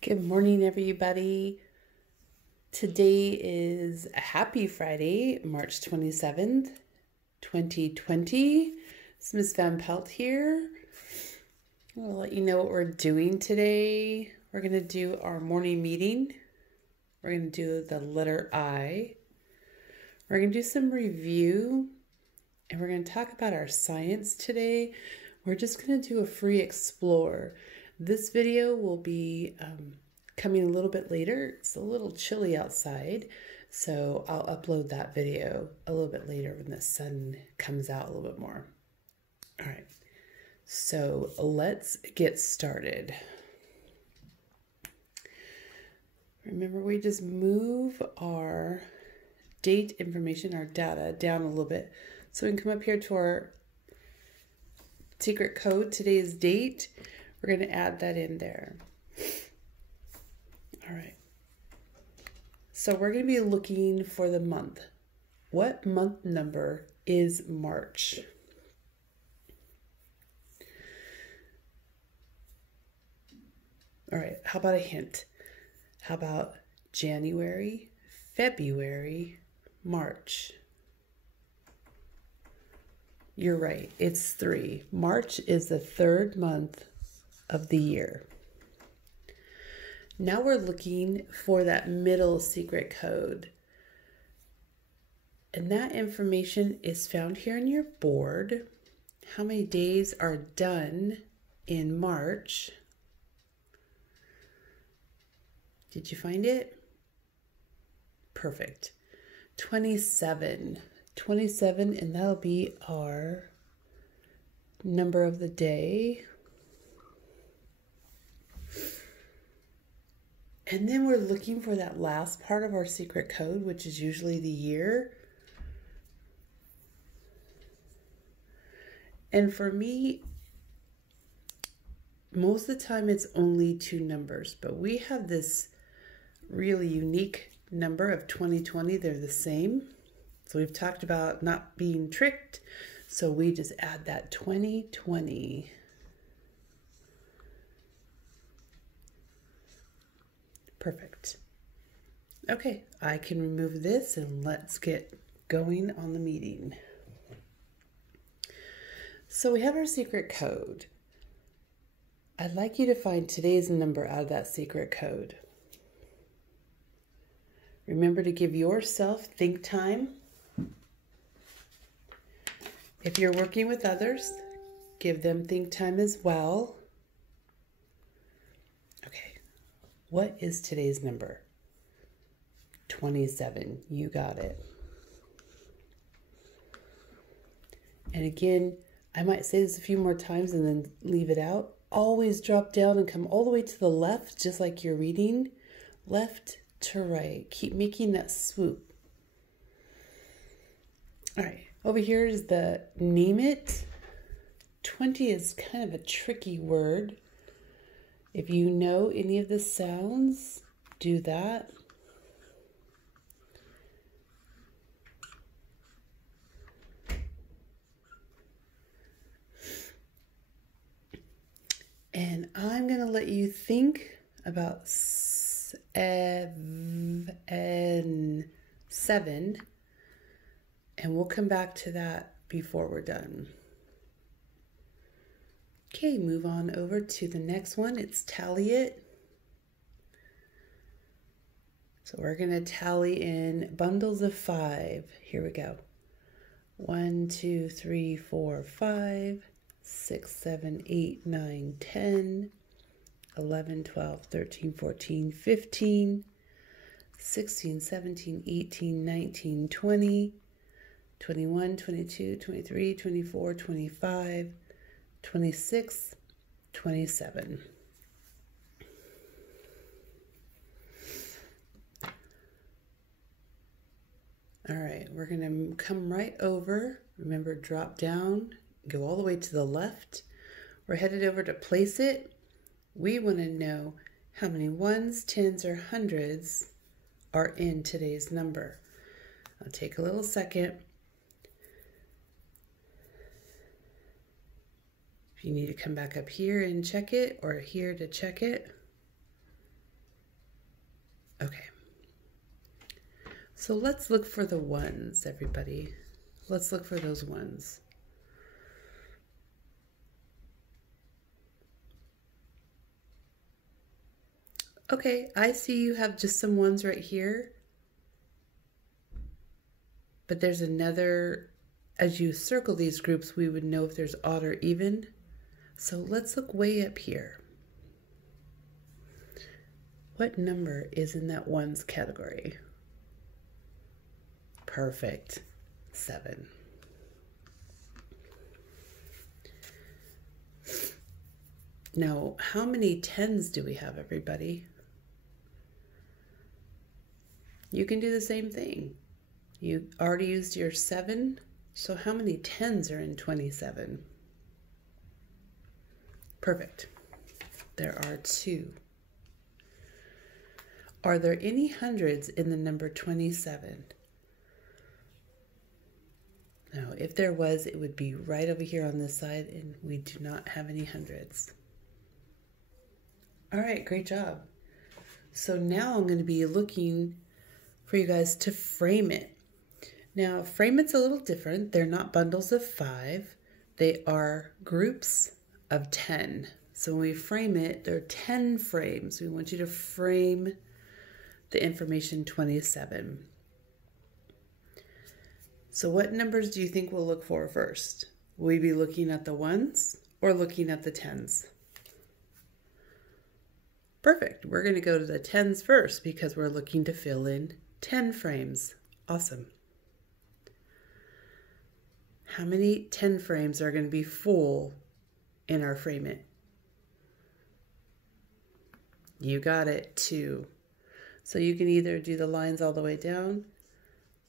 Good morning, everybody. Today is a happy Friday, March 27th, 2020. It's Miss Van Pelt here. I'll let you know what we're doing today. We're going to do our morning meeting. We're going to do the letter I. We're going to do some review, and we're going to talk about our science today. We're just going to do a free explore. This video will be coming a little bit later. It's a little chilly outside, so I'll upload that video a little bit later when the sun comes out a little bit more. All right, so let's get started. Remember, we just move our date information, our data, down a little bit. So we can come up here to our secret code, today's date. We're going to add that in there. All right. So we're going to be looking for the month. What month number is March? All right. How about a hint? How about January, February, March? You're right. It's 3. March is the third month of the year. Now we're looking for that middle secret code. And that information is found here on your board. How many days are done in March? Did you find it? Perfect. 27. 27, and that'll be our number of the day. And then we're looking for that last part of our secret code, which is usually the year. And for me, most of the time it's only 2 numbers, but we have this really unique number of 2020. They're the same. So we've talked about not being tricked. So we just add that 2020. Perfect. Okay, I can remove this and let's get going on the meeting. So we have our secret code. I'd like you to find today's number out of that secret code. Remember to give yourself think time. If you're working with others, give them think time as well. Okay, what is today's number? 27. You got it. And again, I might say this a few more times and then leave it out. Always drop down and come all the way to the left, just like you're reading. Left to right. Keep making that swoop. All right. Over here is the name it. 20 is kind of a tricky word. If you know any of the sounds, do that. And I'm going to let you think about 7, and we'll come back to that before we're done. Okay, move on over to the next one. It's tally it. So we're going to tally in bundles of 5. Here we go. 1, 2, 3, 4, 5, 6, 7, 8, 9, 10, 11, 12, 13, 14, 15, 16, 17, 18, 19, 20, 21, 22, 23, 24, 25, 26, 27. All right, we're going to come right over. Remember, drop down, go all the way to the left. We're headed over to place it. We want to know how many ones, tens, or hundreds are in today's number. I'll take a little second. If you need to come back up here and check it, or here to check it. Okay. So let's look for the ones, everybody. Let's look for those ones. Okay, I see you have just some ones right here. But there's another, as you circle these groups, we would know if there's odd or even. So let's look way up here. What number is in that ones category? Perfect. 7. Now, how many 10s do we have, everybody? You can do the same thing. You already used your 7, so how many 10s are in 27? Perfect. There are 2. Are there any hundreds in the number 27? Now, if there was, it would be right over here on this side, and we do not have any hundreds. All right, great job. So now I'm going to be looking for you guys to frame it. Now, frame it's a little different. They're not bundles of 5. They are groups of 10. So when we frame it, there are 10 frames. We want you to frame the information 27. So what numbers do you think we'll look for first? Will we be looking at the ones or looking at the 10s? Perfect. We're going to go to the 10s first because we're looking to fill in 10 frames. Awesome. How many 10 frames are going to be full in our frame it? You got it, 2. So you can either do the lines all the way down.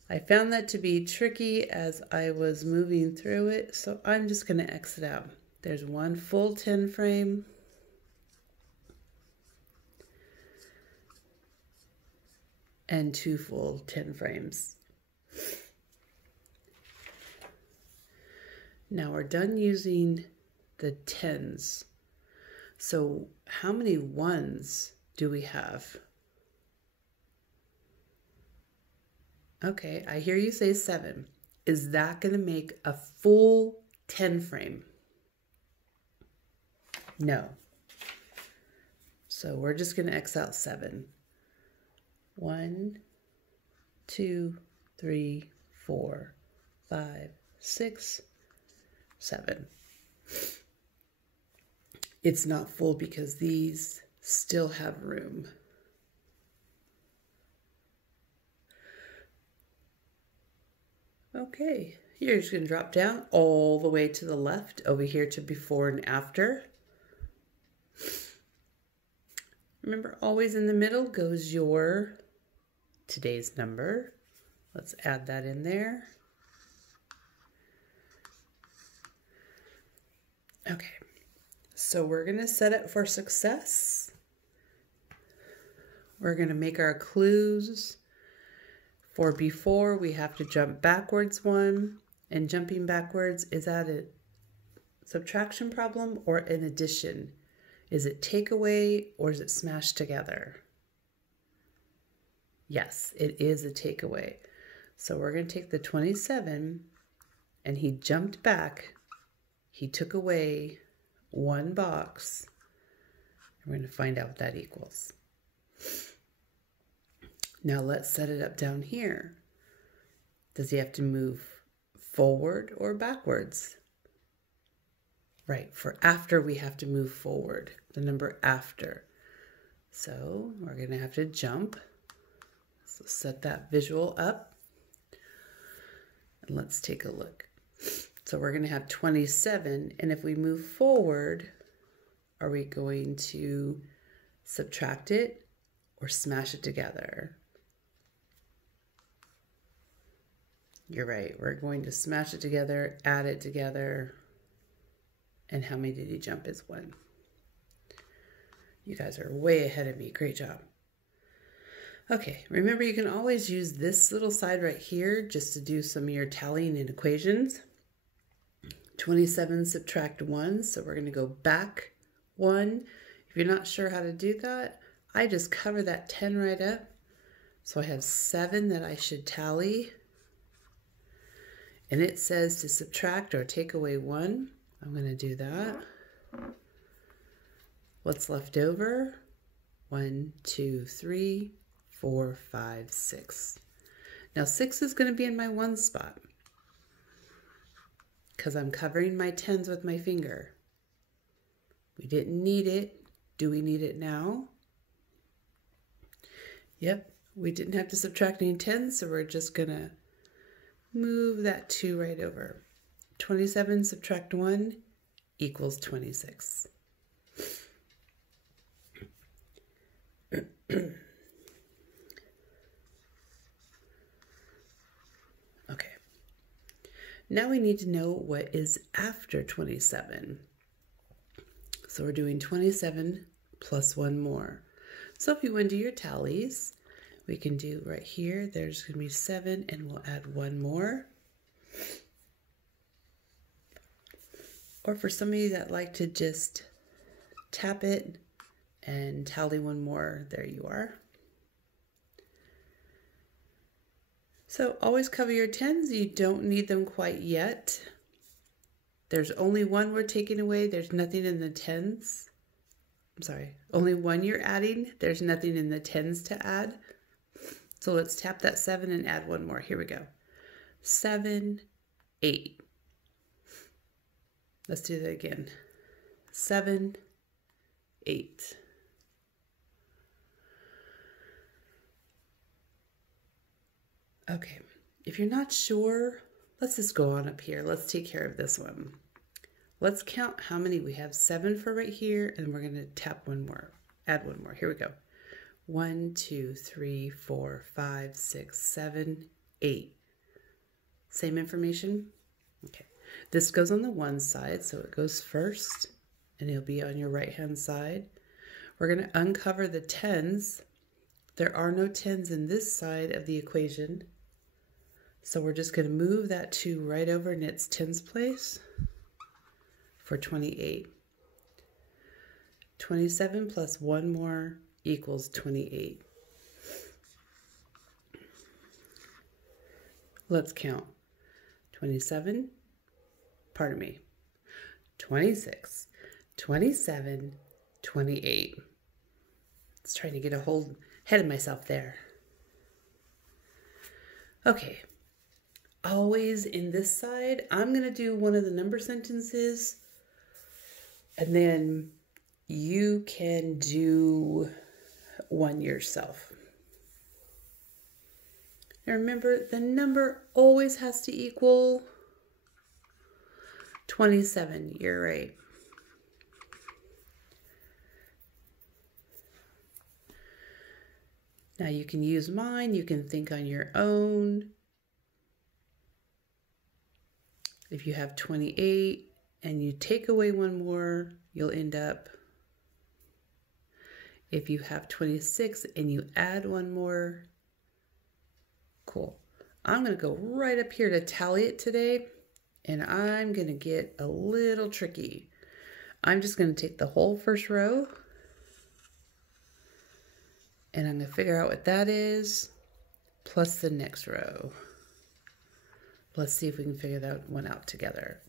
I found that to be tricky as I was moving through it, so I'm just going to X it out. There's 1 full 10 frame. And 2 full 10 frames. Now we're done using the 10s. So how many 1s do we have? Okay, I hear you say 7. Is that going to make a full 10 frame? No. So we're just going to X out 7. 1, 2, 3, 4, 5, 6, 7. It's not full because these still have room. Okay, you're just going to drop down all the way to the left over here to before and after. Remember, always in the middle goes your today's number. Let's add that in there. Okay, so we're going to set it for success. We're going to make our clues. For before, we have to jump backwards 1, and jumping backwards, is that a subtraction problem or an addition? Is it take away or is it smashed together? Yes, it is a takeaway. So we're going to take the 27, and he jumped back. He took away 1 box. We're going to find out what that equals. Now let's set it up down here. Does he have to move forward or backwards? Right, for after we have to move forward, the number after. So we're going to have to jump. So set that visual up. And let's take a look. So we're going to have 27, and if we move forward, are we going to subtract it or smash it together? You're right, we're going to smash it together, add it together, and how many did he jump is 1. You guys are way ahead of me, great job. Okay, remember you can always use this little side right here just to do some of your tallying and equations. 27 subtract 1, so we're going to go back 1. If you're not sure how to do that, I just cover that 10 right up, So I have 7 that I should tally. And it says to subtract or take away 1. I'm going to do that. What's left over? 1, 2, 3, 4, 5, 6. Now 6 is going to be in my 1 spot because I'm covering my 10s with my finger. We didn't need it. Do we need it now? Yep, we didn't have to subtract any 10s, so we're just going to move that 2 right over. 27 subtract 1 equals 26. Okay. Now we need to know what is after 27. So we're doing 27 plus 1 more. So if you want to do your tallies, we can do right here, there's going to be 7 and we'll add 1 more. Or for some of you that like to just tap it and tally 1 more, there you are. So always cover your 10s. You don't need them quite yet. There's only 1 we're taking away. There's nothing in the 10s. I'm sorry, only 1 you're adding. There's nothing in the 10s to add. So let's tap that 7 and add 1 more. Here we go. 7, 8. Let's do that again. 7, 8. Okay, if you're not sure, let's just go on up here. Let's take care of this one. Let's count how many we have. 7 for right here, and we're going to tap 1 more, add 1 more. Here we go. 1, 2, 3, 4, 5, 6, 7, 8. Same information? Okay. This goes on the 1 side, so it goes first, and it'll be on your right-hand side. We're going to uncover the 10s. There are no 10s in this side of the equation, so we're just going to move that 2 right over in its 10s place for 28. 27 plus 1 more equals 28. Let's count. 27, pardon me, 26, 27, 28. Let's try to get a hold ahead of myself there. Okay, always in this side, I'm going to do one of the number sentences, and then you can do one yourself. Now remember, the number always has to equal 27. You're right. Now you can use mine, you can think on your own. If you have 28 and you take away 1 more, you'll end up. If you have 26 and you add 1 more, cool. I'm going to go right up here to tally it today, and I'm going to get a little tricky. I'm just going to take the whole first row, and I'm going to figure out what that is, plus the next row. Let's see if we can figure that one out together.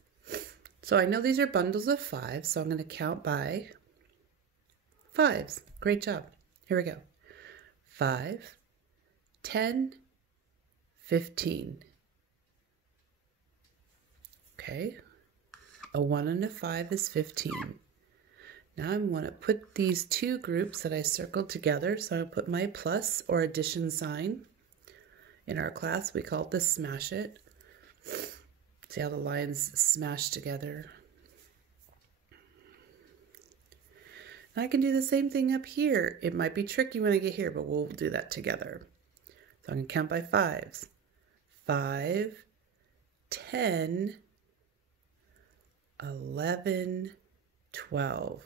So I know these are bundles of 5, so I'm going to count by 5s. Great job. Here we go. 5, 10, 15. Okay. A 1 and a 5 is 15. Now I'm going to put these 2 groups that I circled together. So I'll put my plus or addition sign. In our class, we call it the smash it. See how the lines smash together? And I can do the same thing up here. It might be tricky when I get here, but we'll do that together. So I'm going to count by 5s. 5, 10, 11, 12.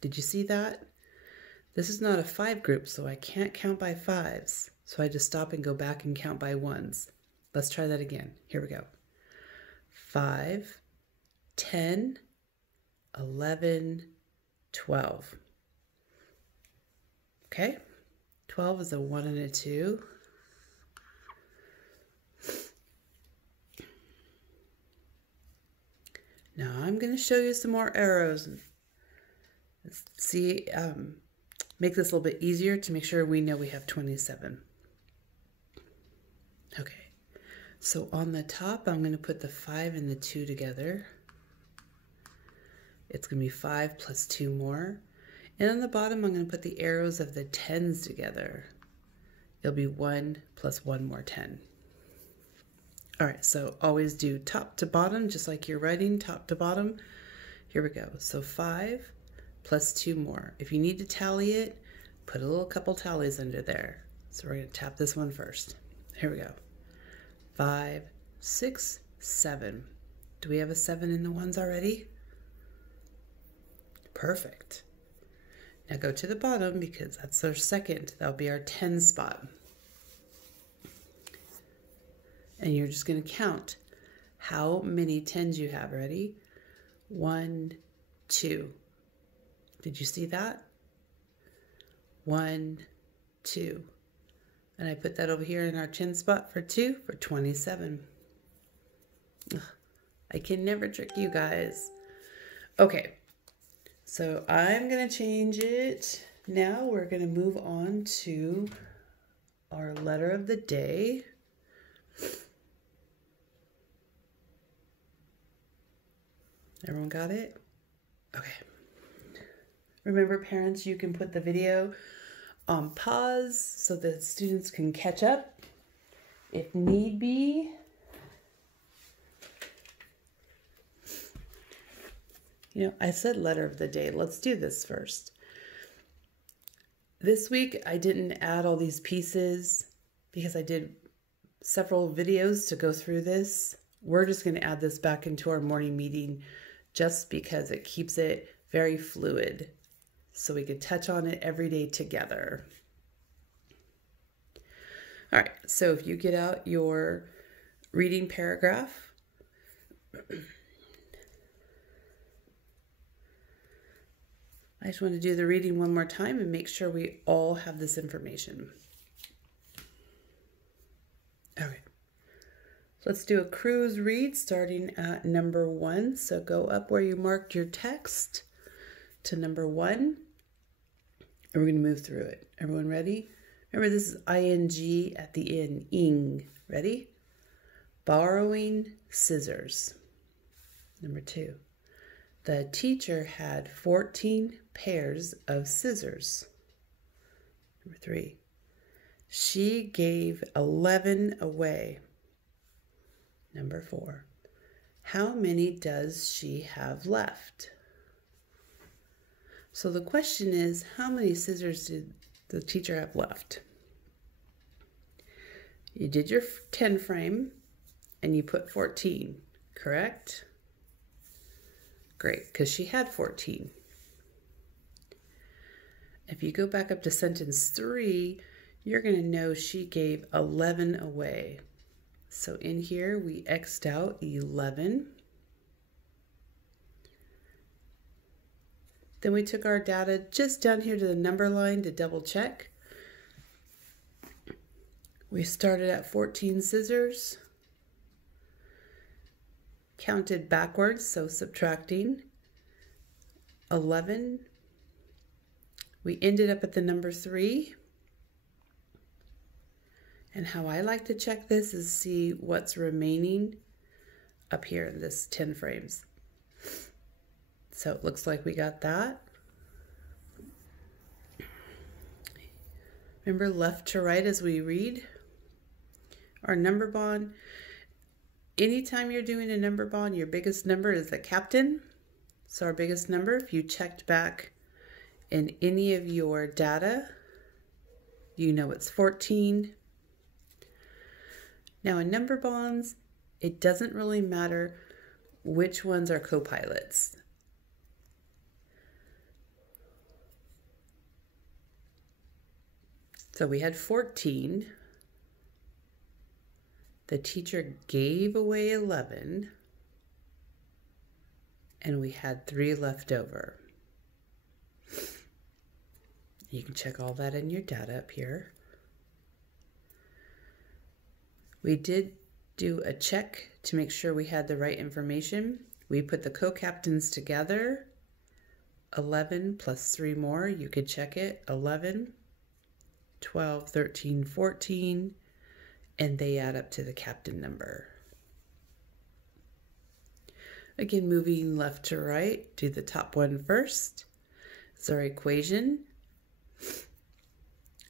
Did you see that? This is not a 5 group, so I can't count by 5s. So I just stop and go back and count by 1s. Let's try that again. Here we go. 5, 10, 11, 12. Okay, 12 is a 1 and a 2. Now I'm going to show you some more arrows. Let's see, make this a little bit easier to make sure we know we have 27. Okay, so on the top, I'm going to put the 5 and the 2 together. It's going to be 5 plus 2 more. And on the bottom, I'm going to put the arrows of the 10s together. It'll be 1 plus 1 more 10. All right, so always do top to bottom, just like you're writing top to bottom. Here we go. So 5 plus 2 more. If you need to tally it, put a little couple tallies under there. So we're going to tap this one first. Here we go. 5, 6, 7. Do we have a 7 in the ones already? Perfect. Now go to the bottom because that's our second. That'll be our 10 spot. And you're just going to count how many 10s you have. Ready? 1, 2. Did you see that? 1, 2. And I put that over here in our 10 spot for 2 for 27. Ugh, I can never trick you guys. Okay, so I'm going to change it. Now we're going to move on to our letter of the day. Everyone got it? Okay. Remember, parents, you can put the video on pause so that students can catch up if need be. You know, I said letter of the day. Let's do this first. This week, I didn't add all these pieces because I did several videos to go through this. We're just going to add this back into our morning meeting just because it keeps it very fluid so we can touch on it every day together. All right, so if you get out your reading paragraph, I just want to do the reading one more time and make sure we all have this information. All right. Let's do a cruise read starting at number 1. So go up where you marked your text to number 1. And we're going to move through it. Everyone ready? Remember, this is ing at the end. Ing. Ready? Borrowing scissors. Number 2. The teacher had 14 pairs of scissors. Number 3. She gave 11 away. Number 4. How many does she have left? So the question is, how many scissors did the teacher have left? You did your 10 frame and you put 14, correct? Great, because she had 14. If you go back up to sentence 3, you're going to know she gave 11 away. So in here, we X'd out 11. Then we took our data just down here to the number line to double check. We started at 14 scissors, counted backwards, so subtracting 11. We ended up at the number 3. And how I like to check this is see what's remaining up here in this 10 frames. So it looks like we got that. Remember, left to right as we read. Our number bond. Anytime you're doing a number bond, your biggest number is the captain. So our biggest number, if you checked back in any of your data, you know it's 14. Now in number bonds, it doesn't really matter which ones are co-pilots. So we had 14. The teacher gave away 11. And we had 3 left over. You can check all that in your data up here. We did do a check to make sure we had the right information. We put the co-captains together. 11 plus 3 more, you could check it. 11, 12, 13, 14, and they add up to the captain number. Again, moving left to right, do the top one first. It's our equation.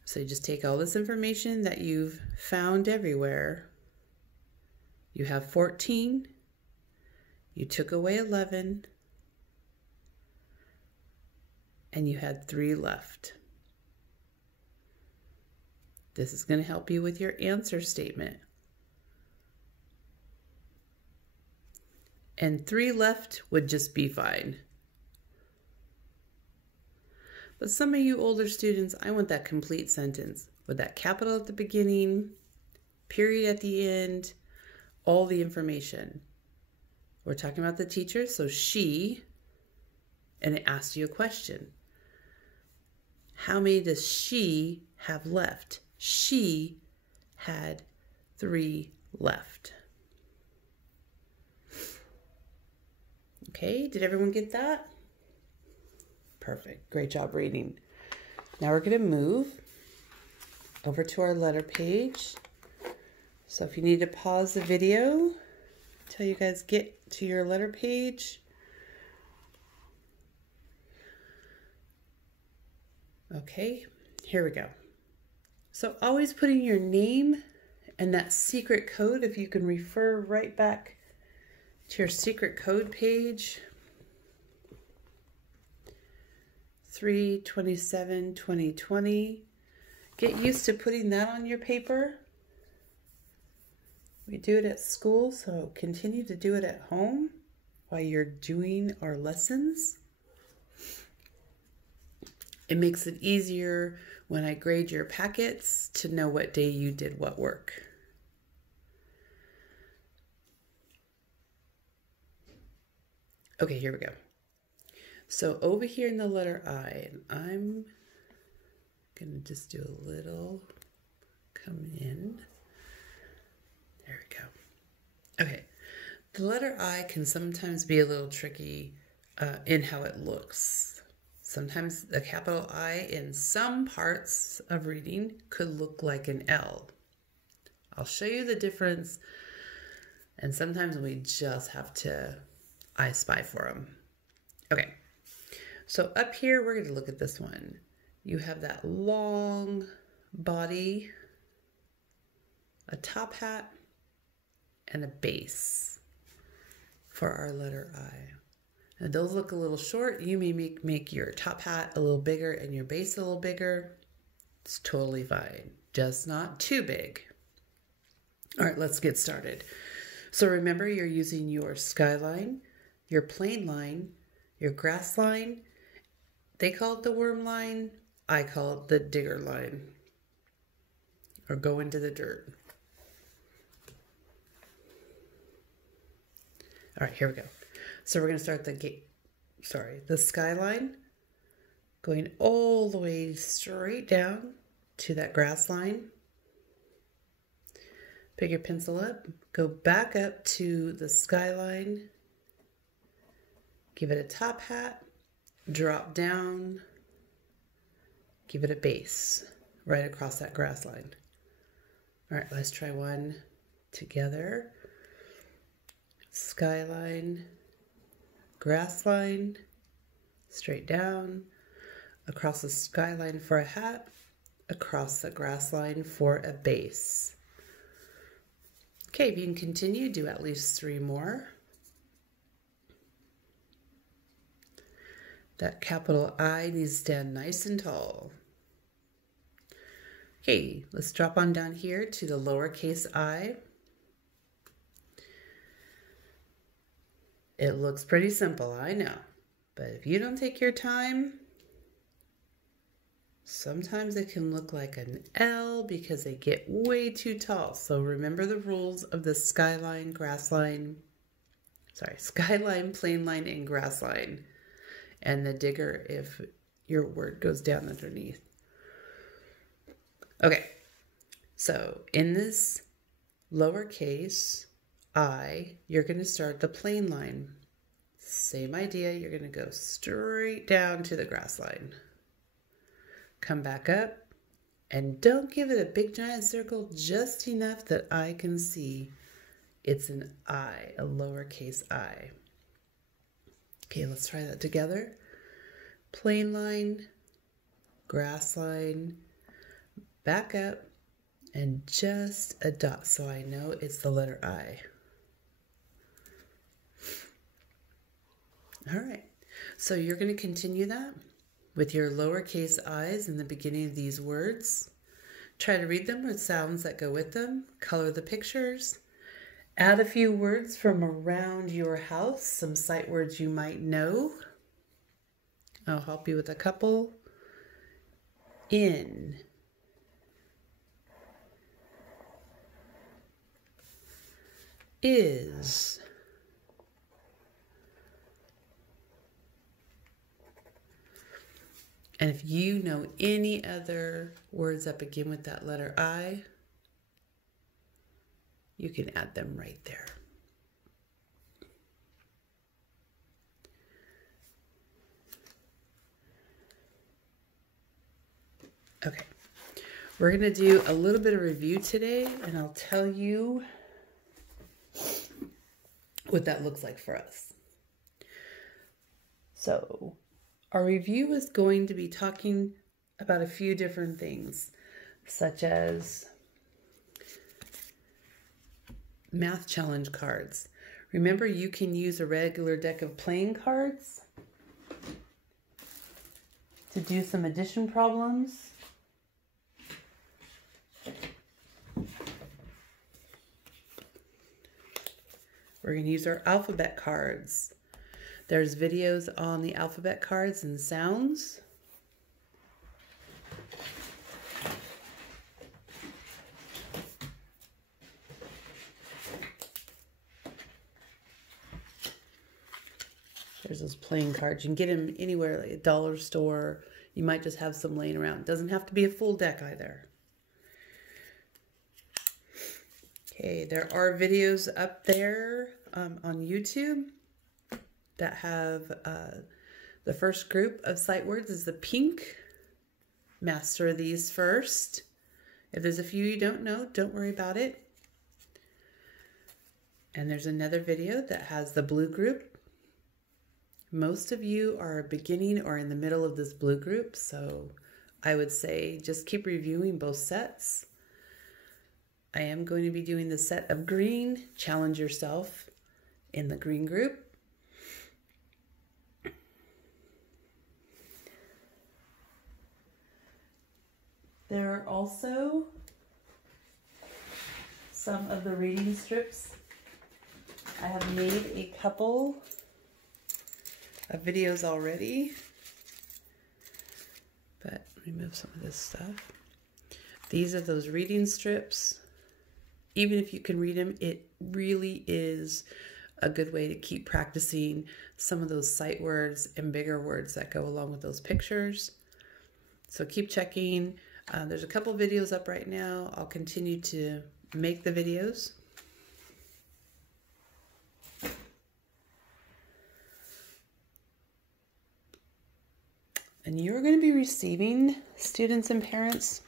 So you just take all this information that you've found everywhere. You have 14, you took away 11, and you had 3 left. This is going to help you with your answer statement. And 3 left would just be fine. But some of you older students, I want that complete sentence with that capital at the beginning, period at the end, all the information. We're talking about the teacher, so she, and it asks you a question. How many does she have left? She had 3 left. Okay, did everyone get that? Perfect, great job reading. Now we're going to move over to our letter page. So if you need to pause the video until you guys get to your letter page. Okay, here we go. So always putting your name and that secret code, if you can refer right back to your secret code page. 3/27/2020. Get used to putting that on your paper. We do it at school, so continue to do it at home while you're doing our lessons. It makes it easier when I grade your packets to know what day you did what work. Okay, here we go. So over here in the letter I, I'm going to just do a little come in. There we go. Okay, the letter I can sometimes be a little tricky in how it looks. Sometimes the capital I in some parts of reading could look like an L. I'll show you the difference, and sometimes we just have to I spy for them. Okay, so up here we're going to look at this one. You have that long body, a top hat, and a base for our letter I. And those look a little short. You may make your top hat a little bigger and your base a little bigger. It's totally fine, just not too big. All right, let's get started. So remember, you're using your skyline, your plane line, your grass line. They call it the worm line. I call it the digger line, or go into the dirt. All right, here we go. So we're going to start the skyline, going all the way straight down to that grass line. Pick your pencil up, go back up to the skyline, give it a top hat, drop down, give it a base right across that grass line. All right, let's try one together. Skyline, grass line, straight down, across the skyline for a hat, across the grass line for a base. Okay, if you can continue, do at least 3 more. That capital I needs to stand nice and tall. Okay, let's drop on down here to the lowercase I. It looks pretty simple, I know, but if you don't take your time, sometimes it can look like an L because they get way too tall. So remember the rules of the skyline, skyline, plane line, and grass line. And the digger if your word goes down underneath. Okay, so in this lowercase I, you're going to start the plain line. Same idea, you're going to go straight down to the grass line. Come back up, and don't give it a big giant circle, just enough that I can see it's an I, a lowercase I. Okay, let's try that together. Plain line, grass line, back up, and just a dot so I know it's the letter I. All right, so you're going to continue that with your lowercase i's in the beginning of these words. Try to read them with sounds that go with them. Color the pictures. Add a few words from around your house, some sight words you might know. I'll help you with a couple. In. Is. And if you know any other words that begin with that letter I, you can add them right there. Okay, we're going to do a little bit of review today, and I'll tell you what that looks like for us. So, our review is going to be talking about a few different things, such as math challenge cards. Remember, you can use a regular deck of playing cards to do some addition problems. We're going to use our alphabet cards. There's videos on the alphabet cards and sounds. There's those playing cards. You can get them anywhere, like a dollar store. You might just have some laying around. Doesn't have to be a full deck either. Okay, there are videos up there on YouTube that have the first group of sight words is the pink. Master these first. If there's a few you don't know, don't worry about it. And there's another video that has the blue group. Most of you are beginning or in the middle of this blue group, so I would say just keep reviewing both sets. I am going to be doing the set of green. Challenge yourself in the green group. There are also some of the reading strips. I have made a couple of videos already, but remove some of this stuff. These are those reading strips. Even if you can read them, it really is a good way to keep practicing some of those sight words and bigger words that go along with those pictures. So keep checking. There's a couple videos up right now. I'll continue to make the videos. And you're going to be receiving, students and parents,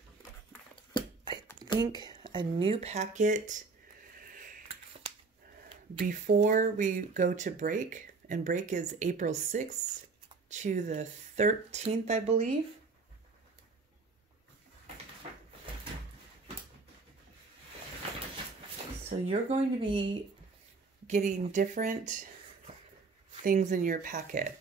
I think, a new packet before we go to break. And break is April 6th to the 13th, I believe. So you're going to be getting different things in your packet.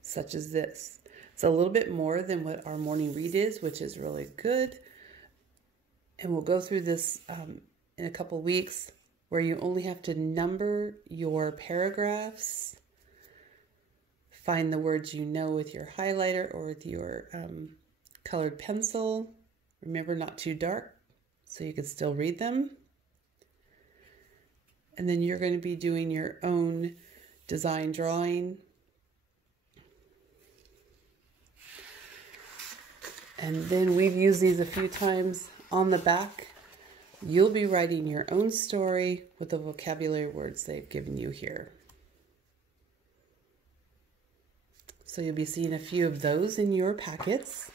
Such as this. It's a little bit more than what our morning read is, which is really good. And we'll go through this in a couple weeks, where you only have to number your paragraphs, find the words you know with your highlighter or with your colored pencil. Remember, not too dark, so you can still read them. And then you're going to be doing your own design drawing And then we've used these a few times. On the back, you'll be writing your own story with the vocabulary words they've given you here. So you'll be seeing a few of those in your packets.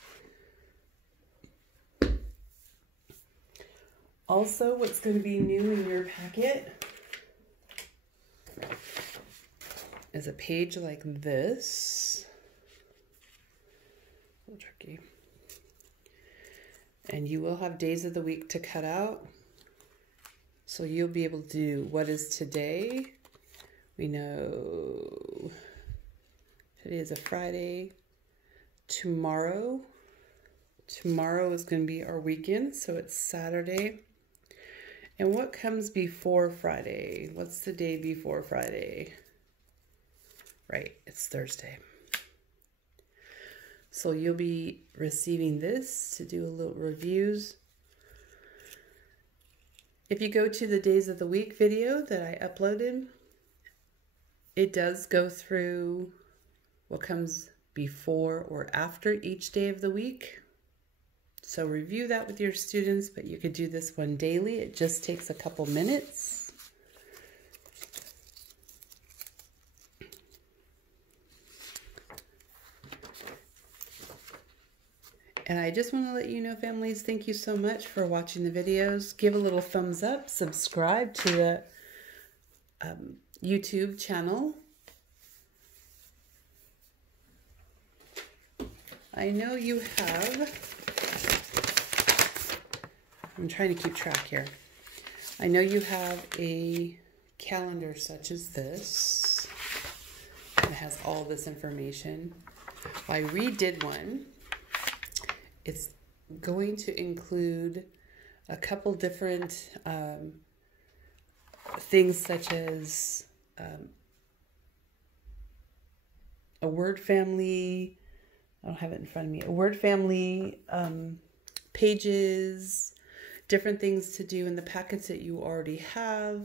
Also, what's going to be new in your packet is a page like this. A little tricky. And you will have days of the week to cut out. So you'll be able to do what is today. We know today is a Friday. Tomorrow is going to be our weekend, so it's Saturday. And what comes before Friday? What's the day before Friday? Right, it's Thursday. So you'll be receiving this to do a little reviews. If you go to the days of the week video that I uploaded, it does go through what comes before or after each day of the week. So review that with your students, but you could do this one daily. It just takes a couple minutes. And I just want to let you know, families, thank you so much for watching the videos. Give a little thumbs up, subscribe to the YouTube channel. I know you have, I'm trying to keep track here. I know you have a calendar such as this. It has all this information. Well, I redid one. It's going to include a couple different things such as a word family. I don't have it in front of me. A word family, pages, different things to do in the packets that you already have.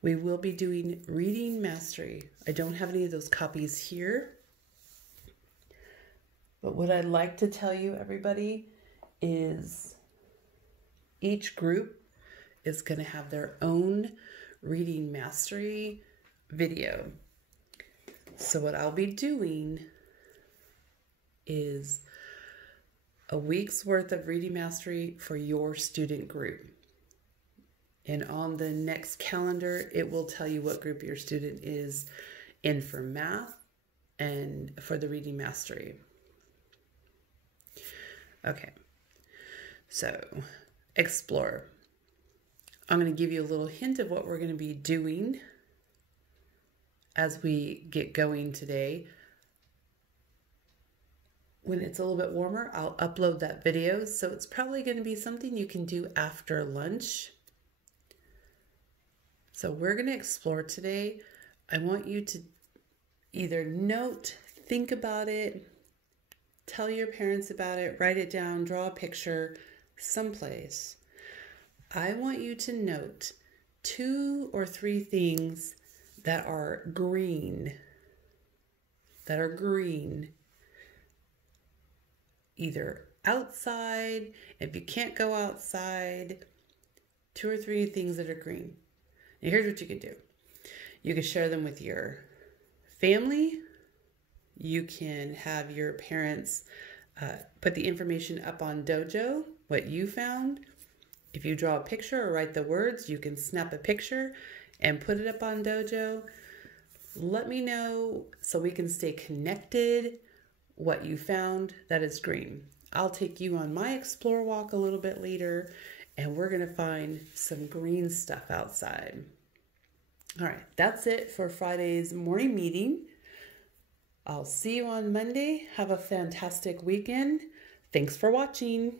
We will be doing reading mastery. I don't have any of those copies here. But what I'd like to tell you, everybody, is each group is going to have their own reading mastery video. So what I'll be doing is a week's worth of reading mastery for your student group. And on the next calendar, it will tell you what group your student is in for math and for the reading mastery. Okay, so explore. I'm going to give you a little hint of what we're going to be doing as we get going today. When it's a little bit warmer, I'll upload that video. So it's probably going to be something you can do after lunch. So we're going to explore today. I want you to either note, think about it, tell your parents about it, write it down, draw a picture someplace. I want you to note 2 or 3 things that are green. Either outside, if you can't go outside, 2 or 3 things that are green. And here's what you could do. You could share them with your family. You can have your parents put the information up on Dojo, what you found. If you draw a picture or write the words, you can snap a picture and put it up on Dojo. Let me know so we can stay connected what you found that is green. I'll take you on my explore walk a little bit later, and we're going to find some green stuff outside. All right, that's it for Friday's morning meeting. I'll see you on Monday. Have a fantastic weekend. Thanks for watching.